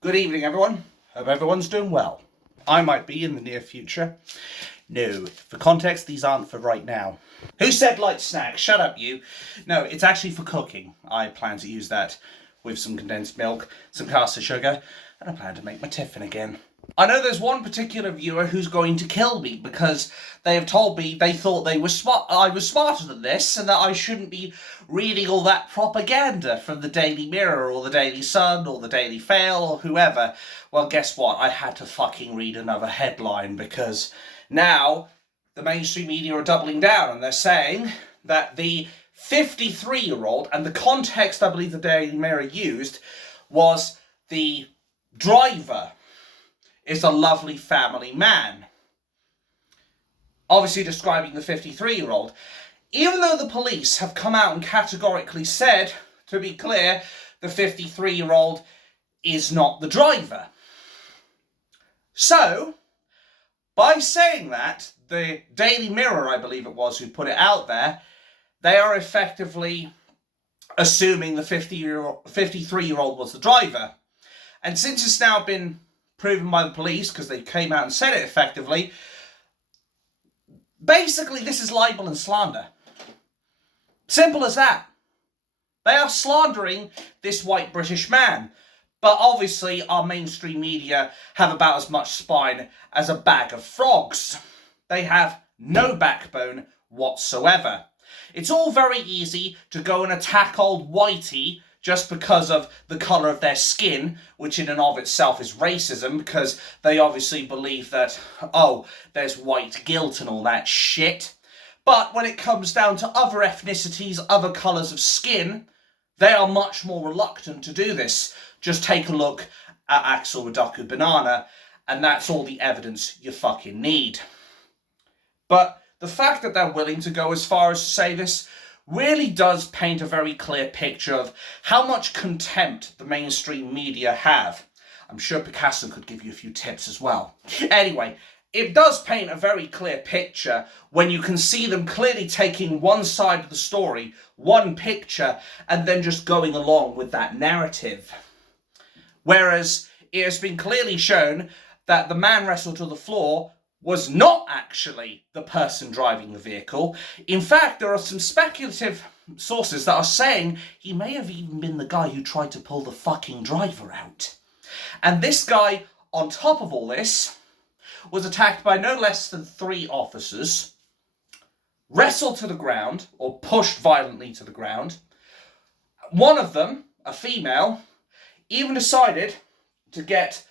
Good evening, everyone. Hope everyone's doing well. I might be in the near future. No, for context, these aren't for right now. Who said light snack? Shut up, you. No, it's actually for cooking. I plan to use that with some condensed milk, some caster sugar, and I plan to make my tiffin again. I know there's one particular viewer who's going to kill me because they have told me they thought I was smarter than this and that I shouldn't be reading all that propaganda from the Daily Mirror or the Daily Sun or the Daily Fail or whoever. Well, guess what? I had to fucking read another headline because now the mainstream media are doubling down and they're saying that the 53-year-old, and the context I believe the Daily Mirror used was the driver is a lovely family man. Obviously describing the 53-year-old. Even though the police have come out and categorically said, to be clear, the 53-year-old is not the driver. So, by saying that, the Daily Mirror, I believe it was, who put it out there, they are effectively assuming the 53-year-old was the driver. And since it's now been proven by the police, because they came out and said it effectively, basically this is libel and slander. Simple as that. They are slandering this white British man. But obviously our mainstream media have about as much spine as a bag of frogs. They have no backbone whatsoever. It's all very easy to go and attack old Whitey just because of the colour of their skin, which in and of itself is racism, because they obviously believe that, oh, there's white guilt and all that shit. But when it comes down to other ethnicities, other colours of skin, they are much more reluctant to do this. Just take a look at Axel Radaku Banana, and that's all the evidence you fucking need. But the fact that they're willing to go as far as to say this really does paint a very clear picture of how much contempt the mainstream media have. I'm sure Picasso could give you a few tips as well. Anyway, it does paint a very clear picture when you can see them clearly taking one side of the story, one picture, and then just going along with that narrative. Whereas it has been clearly shown that the man wrestled to the floor was not actually the person driving the vehicle. In fact, there are some speculative sources that are saying he may have even been the guy who tried to pull the fucking driver out. And this guy, on top of all this, was attacked by no less than 3 officers, wrestled to the ground, or pushed violently to the ground. One of them, a female, even decided to get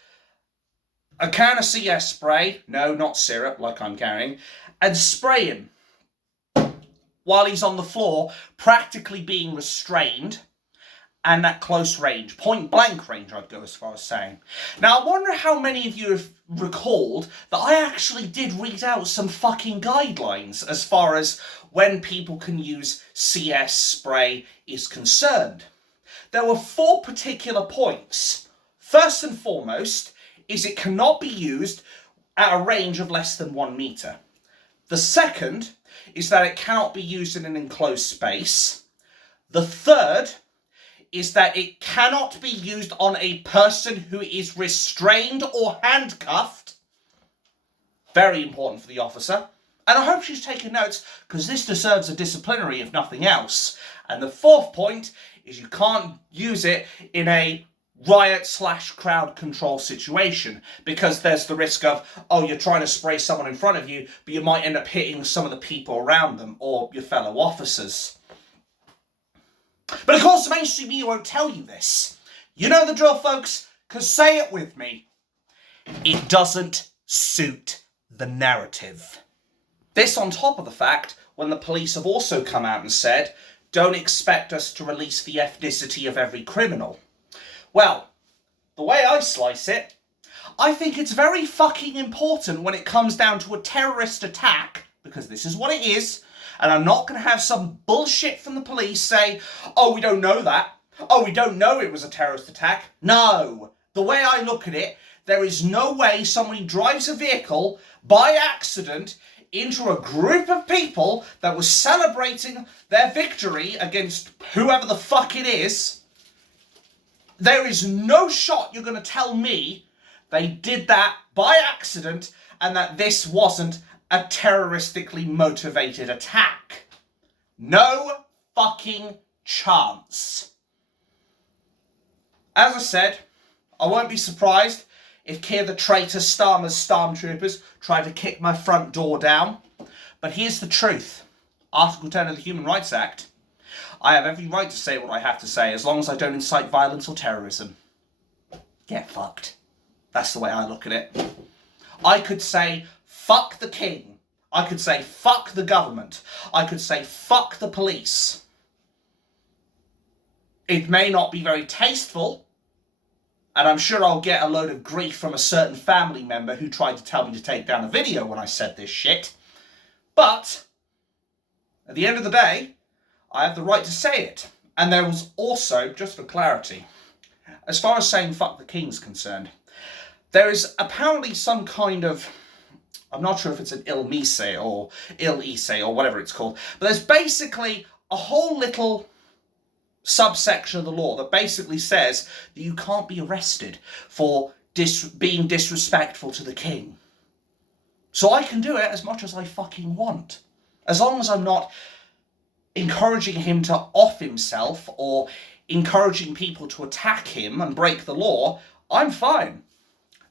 a can of CS spray, no, not syrup like I'm carrying, and spray him while he's on the floor, practically being restrained, and at close range, point blank range, I'd go as far as saying. Now, I wonder how many of you have recalled that I actually did read out some fucking guidelines as far as when people can use CS spray is concerned. There were 4 particular points. First and foremost is it cannot be used at a range of less than 1 metre. The second is that it cannot be used in an enclosed space. The third is that it cannot be used on a person who is restrained or handcuffed. Very important for the officer. And I hope she's taking notes, because this deserves a disciplinary if nothing else. And the 4th point is you can't use it in a riot/crowd control situation, because there's the risk of, oh, you're trying to spray someone in front of you, but you might end up hitting some of the people around them or your fellow officers. But of course the mainstream media won't tell you this. You know the drill, folks, because say it with me. It doesn't suit the narrative. This on top of the fact when the police have also come out and said, don't expect us to release the ethnicity of every criminal. Well, the way I slice it, I think it's very fucking important when it comes down to a terrorist attack, because this is what it is, and I'm not going to have some bullshit from the police say, oh, we don't know that. Oh, we don't know it was a terrorist attack. No. The way I look at it, there is no way somebody drives a vehicle by accident into a group of people that was celebrating their victory against whoever the fuck it is, There is no shot you're going to tell me they did that by accident and that this wasn't a terroristically motivated attack. No fucking chance. As I said, I won't be surprised if Keir the traitor Starmer's stormtroopers try to kick my front door down. But here's the truth. Article 10 of the Human Rights Act. I have every right to say what I have to say as long as I don't incite violence or terrorism. Get fucked. That's the way I look at it. I could say, fuck the king. I could say, fuck the government. I could say, fuck the police. It may not be very tasteful, and I'm sure I'll get a load of grief from a certain family member who tried to tell me to take down a video when I said this shit. But, at the end of the day, I have the right to say it. And there was also, just for clarity, as far as saying fuck the king's concerned, there is apparently some kind of, I'm not sure if it's an il-mise or il-ise or whatever it's called, but there's basically a whole little subsection of the law that basically says that you can't be arrested for being disrespectful to the king. So I can do it as much as I fucking want. As long as I'm not encouraging him to off himself or encouraging people to attack him and break the law, I'm fine.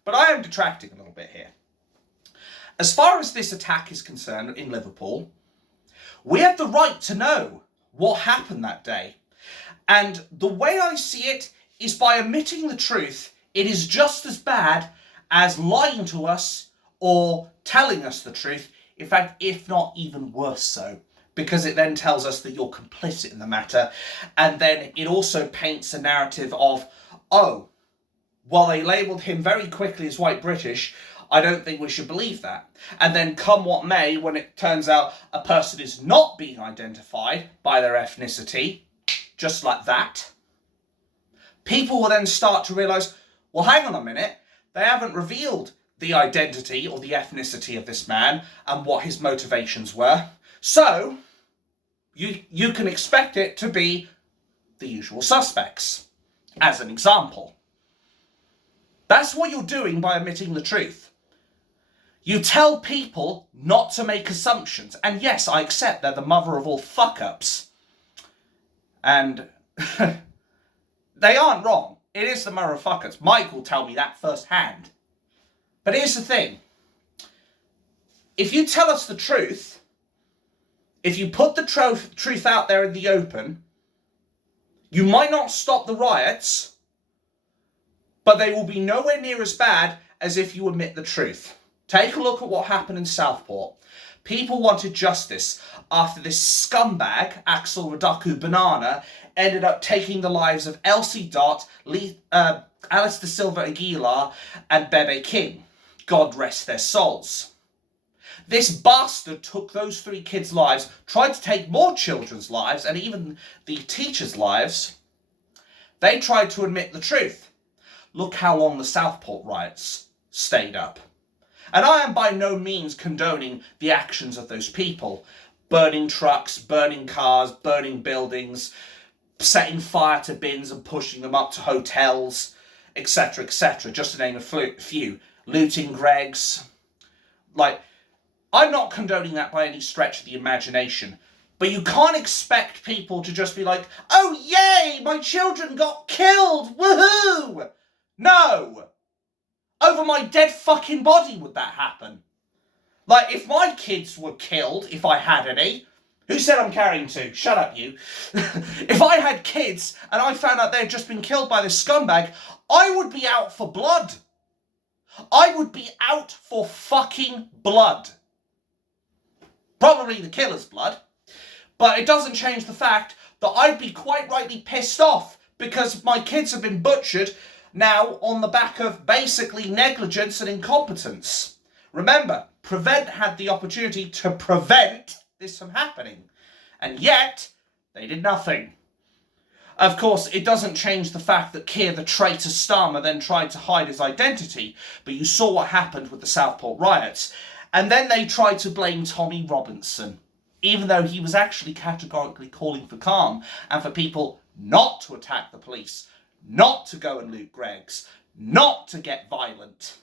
But I am detracting a little bit here. As far as this attack is concerned in Liverpool, we have the right to know what happened that day. And the way I see it is by omitting the truth, it is just as bad as lying to us or telling us the truth. In fact, if not even worse so. Because it then tells us that you're complicit in the matter. And then it also paints a narrative of, oh, well, they labelled him very quickly as white British. I don't think we should believe that. And then come what may, when it turns out a person is not being identified by their ethnicity, just like that, people will then start to realise, well, hang on a minute, they haven't revealed the identity or the ethnicity of this man and what his motivations were. So, you can expect it to be the usual suspects, as an example. That's what you're doing by omitting the truth. You tell people not to make assumptions. And yes, I accept they're the mother of all fuck-ups. And they aren't wrong. It is the mother of fuck-ups. Mike will tell me that firsthand. But here's the thing. If you tell us the truth, if you put the truth out there in the open, you might not stop the riots, but they will be nowhere near as bad as if you omit the truth. Take a look at what happened in Southport. People wanted justice after this scumbag, Axel Raduku Banana, ended up taking the lives of Elsie Dot, Alice da Silva Aguilar, and Bebe King. God rest their souls. This bastard took those 3 kids' lives, tried to take more children's lives, and even the teachers' lives. They tried to admit the truth. Look how long the Southport riots stayed up. And I am by no means condoning the actions of those people. Burning trucks, burning cars, burning buildings, setting fire to bins and pushing them up to hotels, etc., just to name a few. Looting Greggs. I'm not condoning that by any stretch of the imagination. But you can't expect people to just be like, oh yay, my children got killed, woohoo! No! Over my dead fucking body would that happen. If my kids were killed, if I had any, who said I'm carrying 2? Shut up, you. If I had kids and I found out they had just been killed by this scumbag, I would be out for blood. I would be out for fucking blood. Probably the killer's blood. But it doesn't change the fact that I'd be quite rightly pissed off because my kids have been butchered now on the back of basically negligence and incompetence. Remember, Prevent had the opportunity to prevent this from happening. And yet, they did nothing. Of course, it doesn't change the fact that Keir the traitor Starmer then tried to hide his identity, but you saw what happened with the Southport riots. And then they tried to blame Tommy Robinson, even though he was actually categorically calling for calm and for people not to attack the police, not to go and loot Greggs, not to get violent.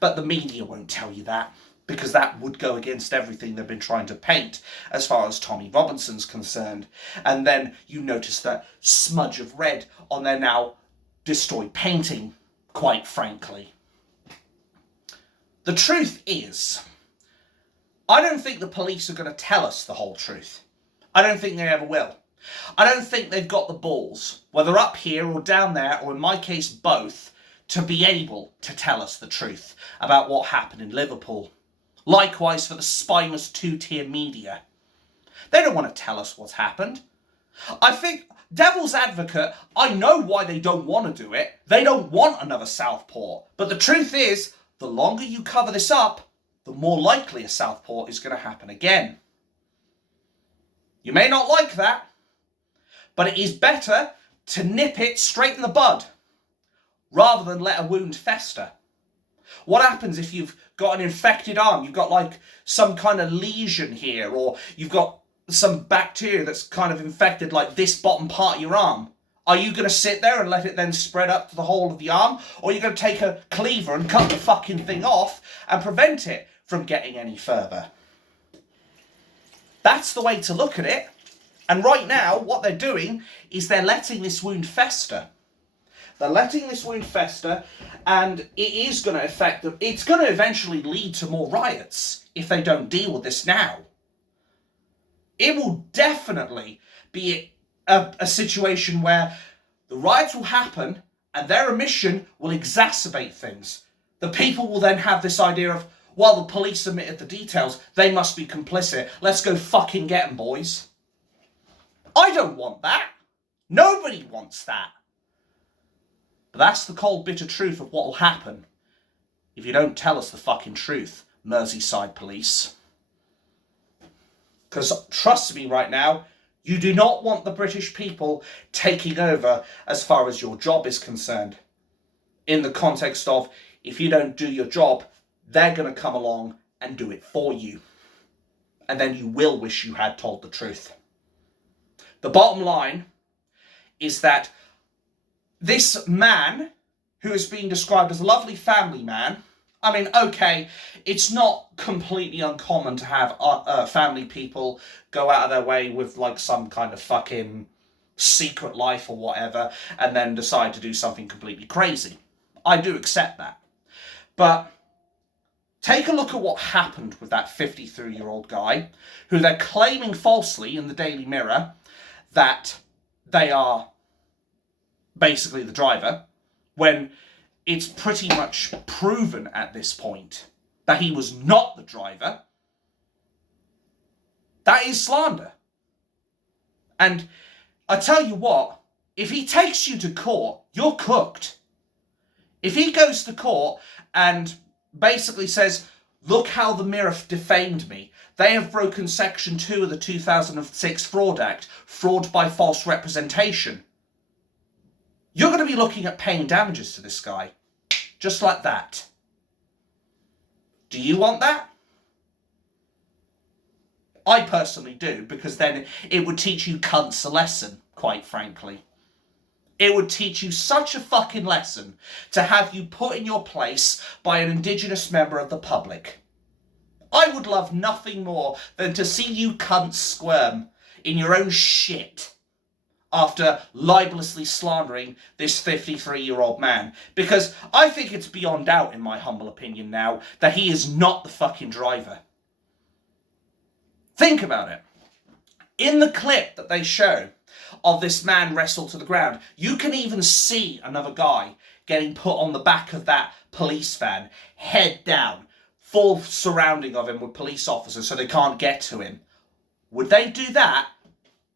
But the media won't tell you that, because that would go against everything they've been trying to paint as far as Tommy Robinson's concerned. And then you notice that smudge of red on their now destroyed painting, quite frankly. The truth is, I don't think the police are going to tell us the whole truth. I don't think they ever will. I don't think they've got the balls, whether up here or down there, or in my case both, to be able to tell us the truth about what happened in Liverpool. Likewise for the spineless two-tier media. They don't want to tell us what's happened. I think, devil's advocate, I know why they don't want to do it. They don't want another Southport. But the truth is, the longer you cover this up, the more likely a Southport is going to happen again. You may not like that, but it is better to nip it straight in the bud, rather than let a wound fester. What happens if you've got an infected arm? You've got like some kind of lesion here, or you've got some bacteria that's kind of infected like this bottom part of your arm. Are you going to sit there and let it then spread up to the whole of the arm? Or are you going to take a cleaver and cut the fucking thing off and prevent it from getting any further? That's the way to look at it. And right now, what they're doing is they're letting this wound fester. They're letting this wound fester, and it is going to affect them. It's going to eventually lead to more riots if they don't deal with this now. It will definitely be a situation where the riots will happen and their omission will exacerbate things. The people will then have this idea of, well, the police omitted the details, they must be complicit. Let's go fucking get them, boys. I don't want that. Nobody wants that. But that's the cold, bitter truth of what will happen if you don't tell us the fucking truth, Merseyside police. Because trust me right now, you do not want the British people taking over as far as your job is concerned. In the context of, if you don't do your job, they're going to come along and do it for you. And then you will wish you had told the truth. The bottom line is that this man, who is being described as a lovely family man, I mean, okay, it's not completely uncommon to have family people go out of their way with like some kind of fucking secret life or whatever, and then decide to do something completely crazy. I do accept that. But take a look at what happened with that 53-year-old guy, who they're claiming falsely in the Daily Mirror that they are basically the driver, when it's pretty much proven at this point that he was not the driver. That is slander. And I tell you what, if he takes you to court, you're cooked. If he goes to court and basically says, look how the Mirror defamed me. They have broken Section 2 of the 2006 Fraud Act, fraud by false representation. You're going to be looking at paying damages to this guy. Just like that. Do you want that? I personally do, because then it would teach you cunts a lesson, quite frankly. It would teach you such a fucking lesson to have you put in your place by an Indigenous member of the public. I would love nothing more than to see you cunts squirm in your own shit after libelously slandering this 53-year-old man. Because I think it's beyond doubt, in my humble opinion now, that he is not the fucking driver. Think about it. In the clip that they show of this man wrestled to the ground, you can even see another guy getting put on the back of that police van, head down, full surrounding of him with police officers so they can't get to him. Would they do that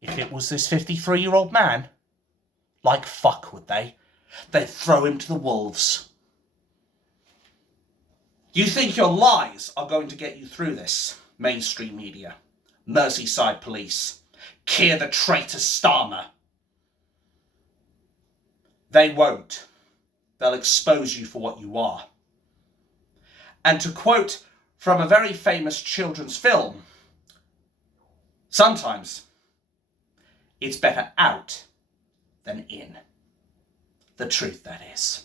if it was this 53-year-old man? Like fuck, would they? They'd throw him to the wolves. You think your lies are going to get you through this, mainstream media, Merseyside police, Keir the traitor Starmer? They won't. They'll expose you for what you are. And to quote from a very famous children's film, sometimes it's better out than in. The The truth, that is.